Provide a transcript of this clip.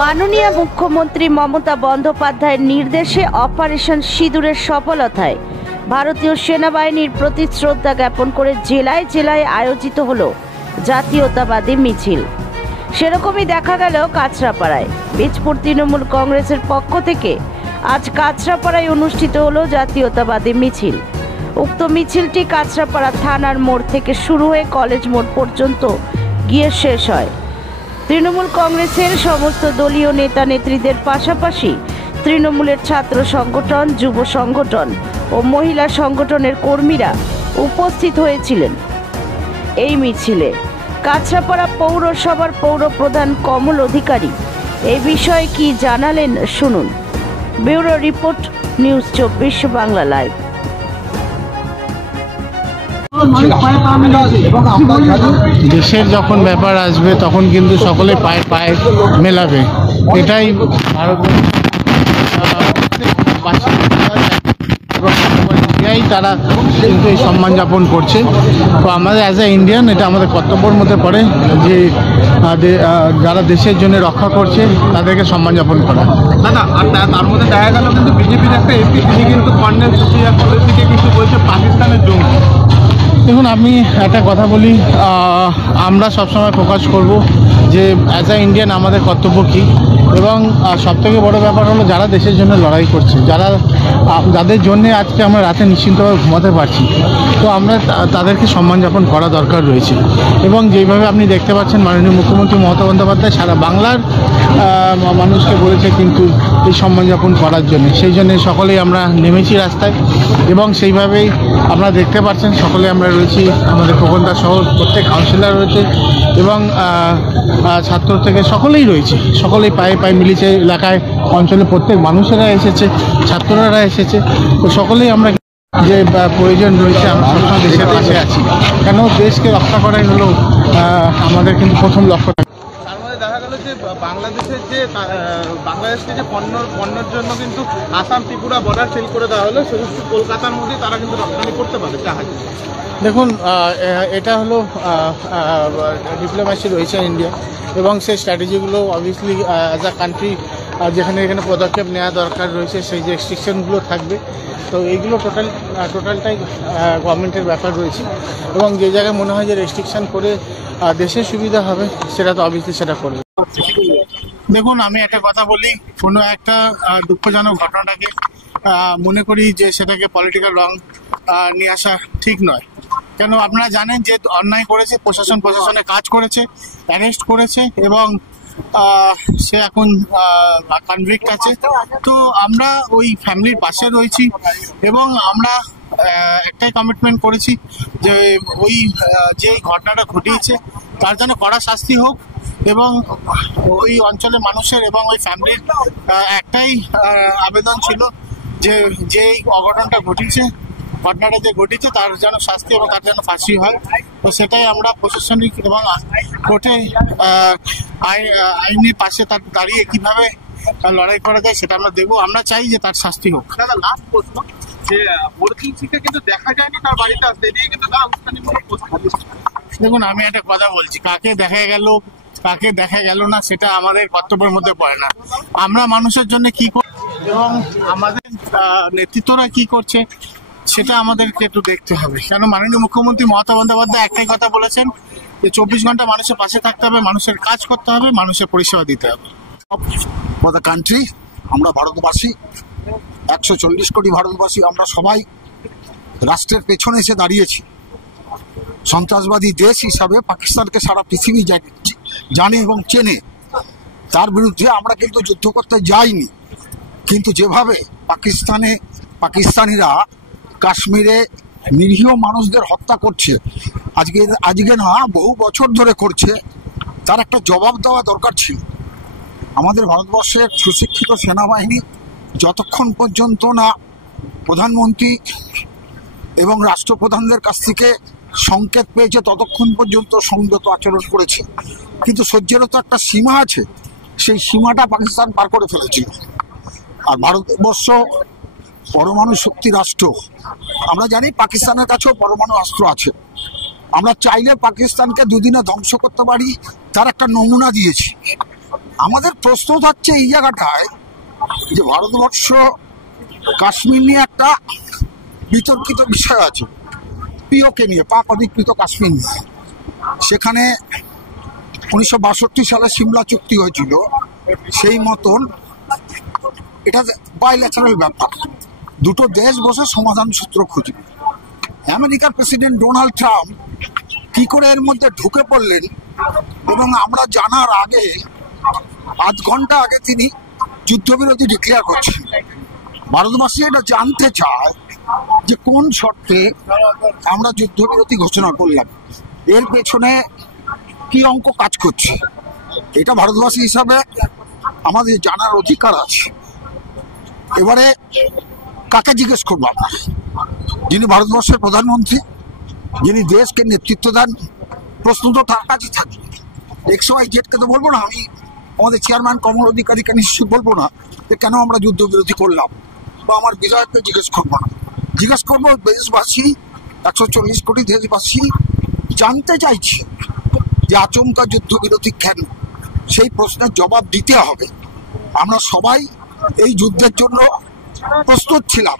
মাননীয় মুখ্যমন্ত্রী মমতা বন্দ্যোপাধ্যায়ের নির্দেশে অপারেশন সিঁদুরের সফলতায় ভারতীয় সেনাবাহিনীর প্রতি শ্রদ্ধা জ্ঞাপন করে জেলায় জেলায় আয়োজিত হলো জাতীয়তাবাদী মিছিল। সেরকমই দেখা গেল কাঁচরাপাড়ায়। বীজপুর তৃণমূল কংগ্রেসের পক্ষ থেকে আজ কাঁচরাপাড়ায় অনুষ্ঠিত হলো জাতীয়তাবাদী মিছিল। উক্ত মিছিলটি কাঁচরাপাড়া থানার মোড় থেকে শুরু হয়ে কলেজ মোড় পর্যন্ত গিয়ে শেষ হয়। তৃণমূল কংগ্রেসের সমস্ত দলীয় নেতা নেত্রীদের পাশাপাশি তৃণমূলের ছাত্র সংগঠন, যুব সংগঠন ও মহিলা সংগঠনের কর্মীরা উপস্থিত হয়েছিলেন এই মিছিলে। কাঁচরাপাড়া পৌরসভার পৌর প্রধান কমল অধিকারী এই বিষয়ে কি জানালেন শুনুন। Bureau report, news 24 Bangla live. দেশের যখন ব্যাপার আসবে তখন কিন্তু সকলে পায়ে পায়ে মেলাবে, এটাই তারা কিন্তু এই সম্মান যাপন করছে। তো আমাদের অ্যাজ এ ইন্ডিয়ান এটা আমাদের কর্তব্যের মধ্যে পড়ে যে যারা দেশের জন্য রক্ষা করছে তাদেরকে সম্মান যাপন করা। দাদা, আর তার মধ্যে দেখা গেল কিন্তু বিজেপির একটা এমপি তিনি কিন্তু কর্নেল সুপ্রিয়া থেকে কিছু বলছে পাকিস্তানের জঙ্গি। দেখুন, আমি একটা কথা বলি, আমরা সবসময় ফোকাস করব যে অ্যাজ আ ইন্ডিয়ান আমাদের কর্তব্য কী, এবং সবথেকে বড় ব্যাপার হলো যারা দেশের জন্য লড়াই করছে, যাদের জন্যে আজকে আমরা রাতে নিশ্চিন্তভাবে ঘুমাতে পারছি, তো আমরা তাদেরকে সম্মান যাপন করা দরকার রয়েছে। এবং যেইভাবে আপনি দেখতে পাচ্ছেন মাননীয় মুখ্যমন্ত্রী মমতা বন্দ্যোপাধ্যায় সারা বাংলার মানুষকে বলেছে কিন্তু এই সম্মান যাপন করার জন্য, সেই জন্য সকলেই আমরা নেমেছি রাস্তায়। এবং সেইভাবেই আপনারা দেখতে পাচ্ছেন সকলে আমরা রয়েছি, আমাদের খোকনদা সহ প্রত্যেক কাউন্সিলর রয়েছে এবং ছাত্র থেকে সকলেই রয়েছে, সকলেই পায়ে পায়ে মিলেছে। এলাকায় অঞ্চলে প্রত্যেক মানুষেরা এসেছে, ছাত্ররা এসেছে, তো সকলেই আমরা যে প্রয়োজন রয়েছে আমরা সবসময় দেশের পাশে আছি, কেন দেশকে রক্ষা করাই হলো আমাদের কিন্তু প্রথম লক্ষ্য। তার মধ্যে দেখা গেল যে বাংলাদেশকে যে পণ্যের জন্য কিন্তু আসাম ত্রিপুরা বর্ডার সিল করে দেওয়া হলো, শুধু কলকাতার মধ্যেই তারা কিন্তু রপ্তানি করতে পারে জাহাজ। দেখুন, এটা হলো ডিপ্লোম্যাসি রয়েছে ইন্ডিয়া, এবং সেই স্ট্র্যাটেজিগুলো অবভিয়াসলি অ্যাজ আ কান্ট্রি যেখানে এখানে পদক্ষেপ নেওয়া দরকার রয়েছে, সেই যে রেস্ট্রিকশনগুলো থাকবে, তো এইগুলো টোটালটাই গভর্নমেন্টের ব্যাপার রয়েছে। এবং যে জায়গায় মনে হয় যে রেস্ট্রিকশন করে দেশের সুবিধা হবে, সেটা তো অবভিয়াসলি সেটা করবে। দেখুন, আমি একটা কথা বলি, কোনো একটা দুঃখজনক ঘটনাটাকে মনে করি যে সেটাকে পলিটিক্যাল রং নিয়ে আসা ঠিক নয়। কেন আপনারা জানেন যে অন্যায় করেছে, প্রশাসনের কাজ করেছে, অ্যারেস্ট করেছে, এবং সে এখন কনভিক্ট আছে। তো আমরা ওই ফ্যামিলির পাশে রয়েছি, এবং আমরা একটাই কমিটমেন্ট করেছি যে ওই যে ঘটনাটা ঘটিয়েছে তার জন্য কড়া শাস্তি হোক, এবং ওই অঞ্চলের মানুষের এবং ওই ফ্যামিলির একটাই আবেদন ছিল যে এই ঘটনাটা যে ঘটেছে তার যেন শাস্তি এবং তার যেন ফাঁসি হয়। তো সেটাই আমরা প্রশাসনিক এবং কোর্টে আইনের পাশে তার দাঁড়িয়ে কিভাবে লড়াই করা যায় সেটা আমরা দেখবো। আমরা চাই যে তার শাস্তি হোক। দাদা, লাস্ট প্রশ্ন, যে বর্কিংকে কিন্তু দেখা যায়নি তার বাড়িতে আসতে, দিয়ে কিন্তু তারা উস্কানিমূলক পোস্ট করেছে। দেখুন, আমি একটা কথা বলছি, কাকে দেখা গেল না সেটা আমাদের কর্তব্যের মধ্যে পড়ে না। আমরা মানুষের জন্য কি করছি এবং আমাদের নেতৃত্বরা কি করছে সেটা আমাদেরকে একটু দেখতে হবে। কেন মাননীয় মুখ্যমন্ত্রী মমতা বন্দ্যোপাধ্যায় একটাই কথা বলেছেন যে 24 ঘন্টা মানুষের পাশে থাকতে হবে, মানুষের কাজ করতে হবে, মানুষের পরিষেবা দিতে হবে। ফর দ্য কান্ট্রি, আমরা ভারতবাসী, 140 কোটি ভারতবাসী, আমরা সবাই রাষ্ট্রের পেছনে এসে দাঁড়িয়েছি। সন্ত্রাসবাদী দেশ হিসাবে পাকিস্তানকে সারা পৃথিবী জানে এবং চেনে, তার বিরুদ্ধে আমরা কিন্তু যুদ্ধ করতে যাইনি। কিন্তু যেভাবে পাকিস্তানিরা কাশ্মীরে নিরীহ মানুষদের হত্যা করছে, আজকে না বহু বছর ধরে করছে, তার একটা জবাব দেওয়া দরকার ছিল। আমাদের ভারতবর্ষের সুশিক্ষিত সেনাবাহিনী যতক্ষণ পর্যন্ত না প্রধানমন্ত্রী এবং রাষ্ট্রপ্রধানদের কাছ থেকে সংকেত পেয়েছে ততক্ষণ পর্যন্ত সংযত আচরণ করেছে। কিন্তু সহ্যেরও তো একটা সীমা আছে, সেই সীমাটা পাকিস্তান পার করে ফেলেছিল। আর ভারতবর্ষ পরমাণু শক্তি রাষ্ট্র, আমরা জানি পাকিস্তানের কাছেও পরমাণু অস্ত্র আছে। আমরা চাইলে পাকিস্তানকে দুদিনে ধ্বংস করতে পারি, তার একটা নমুনা দিয়েছি। আমাদের প্রশ্ন থাকছে এই জায়গাটায় যে ভারতবর্ষ কাশ্মীর নিয়ে একটা বিতর্কিত বিষয় আছে, পিওকে নিয়ে, পাক অধিকৃত কাশ্মীর নিয়ে। সেখানে 1962 সালে সিমলা চুক্তি হয়েছিল, সেই মতন এটা বাইল্যাটারাল ব্যাপার, দুটো দেশ বসে সমাধান সূত্র খুঁজবে। আমেরিকার প্রেসিডেন্ট ডোনাল্ড ট্রাম্প কি করে এর মধ্যে ঢুকে পড়লেন, এবং আমরা জানার আগে আধ ঘন্টা আগে তিনি যুদ্ধবিরতি ডিক্লেয়ার করছেন। ভারতবাসী এটা জানতে চায় যে কোন শর্তে আমরা যুদ্ধবিরতি ঘোষণা করলাম, এর পেছনে কি অঙ্ক কাজ করছে। এটা ভারতবাসী হিসাবে আমাদের জানার অধিকার আছে। এবারে কাকে জিজ্ঞেস করবো আমরা? যিনি ভারতবর্ষের প্রধানমন্ত্রী, যিনি দেশকে নেতৃত্ব দেন, প্রশ্ন তো তার কাছে থাকবে। XYZ কে তো বলবো না, আমি আমাদের চেয়ারম্যান কমল অধিকারীকে নিশ্চয়ই বলবো না যে কেন আমরা যুদ্ধবিরতি করলাম, বা আমার বিধায়ককে জিজ্ঞেস করবো না। জিজ্ঞেস করবো দেশবাসী, 140 কোটি দেশবাসী জানতে চাইছে যে আচমকা যুদ্ধবিরতি কেন, সেই প্রশ্নের জবাব দিতে হবে। আমরা সবাই এই যুদ্ধের জন্য প্রস্তুত ছিলাম।